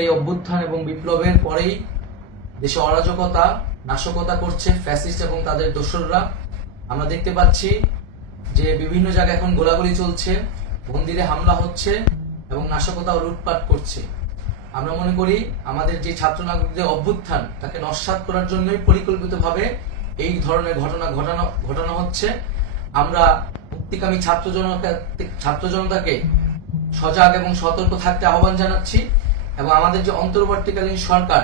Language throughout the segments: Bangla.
এই অভ্যুত্থান এবং বিপ্লবের পরেই দেশে অরাজকতা নাশকতা করছে ফ্যাসিস্ট এবং তাদের দোসররা। আমরা দেখতে পাচ্ছি যে বিভিন্ন জায়গায় এখন গোলাগুলি চলছে, মন্দিরে হামলা হচ্ছে এবং নাশকতা ও লুটপাট করছে। আমরা মনে করি আমাদের যে ছাত্র নাগরিকদের অভ্যুত্থান তাকে নস্যাৎ করার জন্যই পরিকল্পিতভাবে এই ধরনের ঘটনা ঘটানো হচ্ছে। আমরা মুক্তিকামী ছাত্র জনতাকে সজাগ এবং সতর্ক থাকতে আহ্বান জানাচ্ছি এবং আমাদের যে অন্তর্বর্তীকালীন সরকার,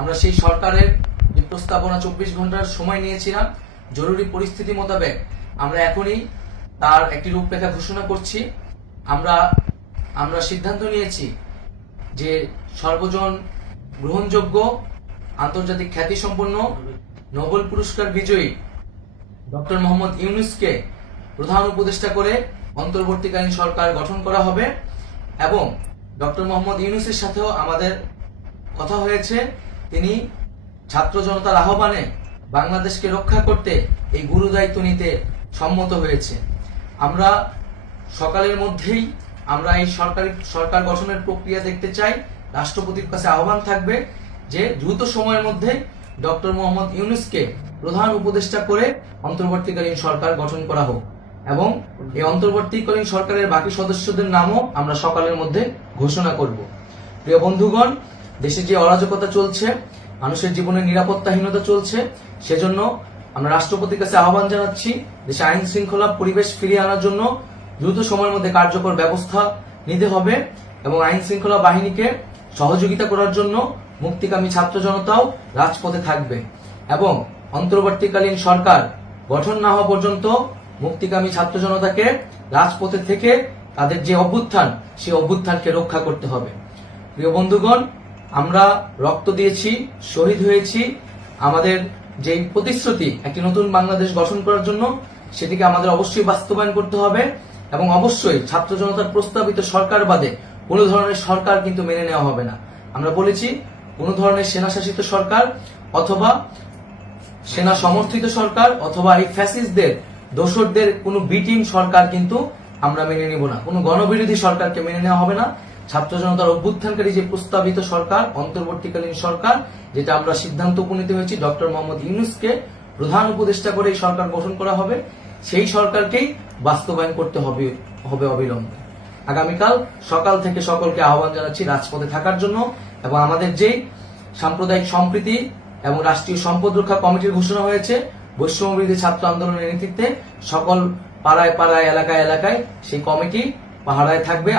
আমরা সেই সরকারের যে প্রস্তাবনা 24 ঘন্টার সময় নিয়েছিলাম, জরুরি পরিস্থিতি মোতাবেক আমরা এখনই তার একটি রূপরেখা ঘোষণা করছি। আমরা সিদ্ধান্ত নিয়েছি যে সর্বজন গ্রহণযোগ্য আন্তর্জাতিক খ্যাতিসম্পন্ন নোবেল পুরস্কার বিজয়ী ডক্টর মোহাম্মদ ইউনূসকে প্রধান উপদেষ্টা করে অন্তর্বর্তীকালীন সরকার গঠন করা হবে এবং ডক্টর মোহাম্মদ ইউনূসের সাথেও আমাদের কথা হয়েছে। তিনি ছাত্র জনতার আহ্বানে বাংলাদেশকে রক্ষা করতে এই গুরু দায়িত্ব নিতে সম্মত হয়েছে। আমরা সকালের মধ্যেই আমরা এই সরকার গঠনের প্রক্রিয়া দেখতে চাই। রাষ্ট্রপতির কাছে আহ্বান থাকবে যে দ্রুত সময়ের মধ্যে ডক্টর মোহাম্মদ ইউনূসকে প্রধান উপদেষ্টা করে অন্তর্বর্তীকালীন সরকার গঠন করা হোক এবং এই অন্তর্বর্তীকালীন সরকারের বাকি সদস্যদের নামও আমরা সকালের মধ্যে ঘোষণা করব। প্রিয় বন্ধুগণ, দেশে যে অরাজকতা চলছে, মানুষের জীবনের নিরাপত্তাহীনতা চলছে, সেজন্য আমরা রাষ্ট্রপতির কাছে আহ্বান জানাচ্ছি দেশে আইন শৃঙ্খলা পরিবেশ ফিরিয়ে আনার জন্য দ্রুত সময়ের মধ্যে কার্যকর ব্যবস্থা নিতে হবে এবং আইন শৃঙ্খলা বাহিনীকে সহযোগিতা করার জন্য মুক্তিকামী ছাত্র জনতাও রাজপথে থাকবে এবং অন্তর্বর্তীকালীন সরকার গঠন না হওয়া পর্যন্ত মুক্তিকামী ছাত্র জনতাকে রাজপথে থেকে তাদের যে অভ্যুত্থান, সেই অভ্যুত্থানকে রক্ষা করতে হবে। প্রিয় বন্ধুগণ, আমরা রক্ত দিয়েছি, শহীদ হয়েছি। আমাদের যে প্রতিশ্রুতি একটি নতুন বাংলাদেশ গঠন করার জন্য, সেটিকে আমাদের অবশ্যই বাস্তবায়ন করতে হবে এবং অবশ্যই ছাত্র জনতার প্রস্তাবিত সরকার বাদে কোনো ধরনের সরকার কিন্তু মেনে নেওয়া হবে না। আমরা বলেছি কোনো ধরনের সেনা শাসিত সরকার অথবা সেনা সমর্থিত সরকার অথবা এই ফ্যাসিস্টদের দোসরদের কোনো বিটিম সরকার কিন্তু আমরা মেনে নেব না। কোনো গণবিরোধী সরকারকে মেনে নেওয়া হবে না। ছাত্র জনতার অভ্যুত্থানকারী যে প্রস্তাবিত সরকার, অন্তর্বর্তীকালীন সরকার, যেটা আমরা সিদ্ধান্ত উপনীত হয়েছি ডক্টর মোহাম্মদ ইউনূসকে প্রধান উপদেষ্টা করে এই সরকার গঠন করা হবে, সেই সরকারকেই বাস্তবায়ন করতে হবে অবিলম্বে। আগামীকাল সকাল থেকে সকলকে আহ্বান জানাচ্ছি রাজপথে থাকার জন্য এবং আমাদের যে সাম্প্রদায়িক সম্প্রীতি এবং রাষ্ট্রীয় সম্পদ রক্ষা কমিটির ঘোষণা হয়েছে বৈষম্যবিরোধী ছাত্র আন্দোলনের নেতৃত্বে, সকল পাড়ায় পাড়ায় এলাকায় এলাকায় সেই কমিটি পাহারায় থাকবে।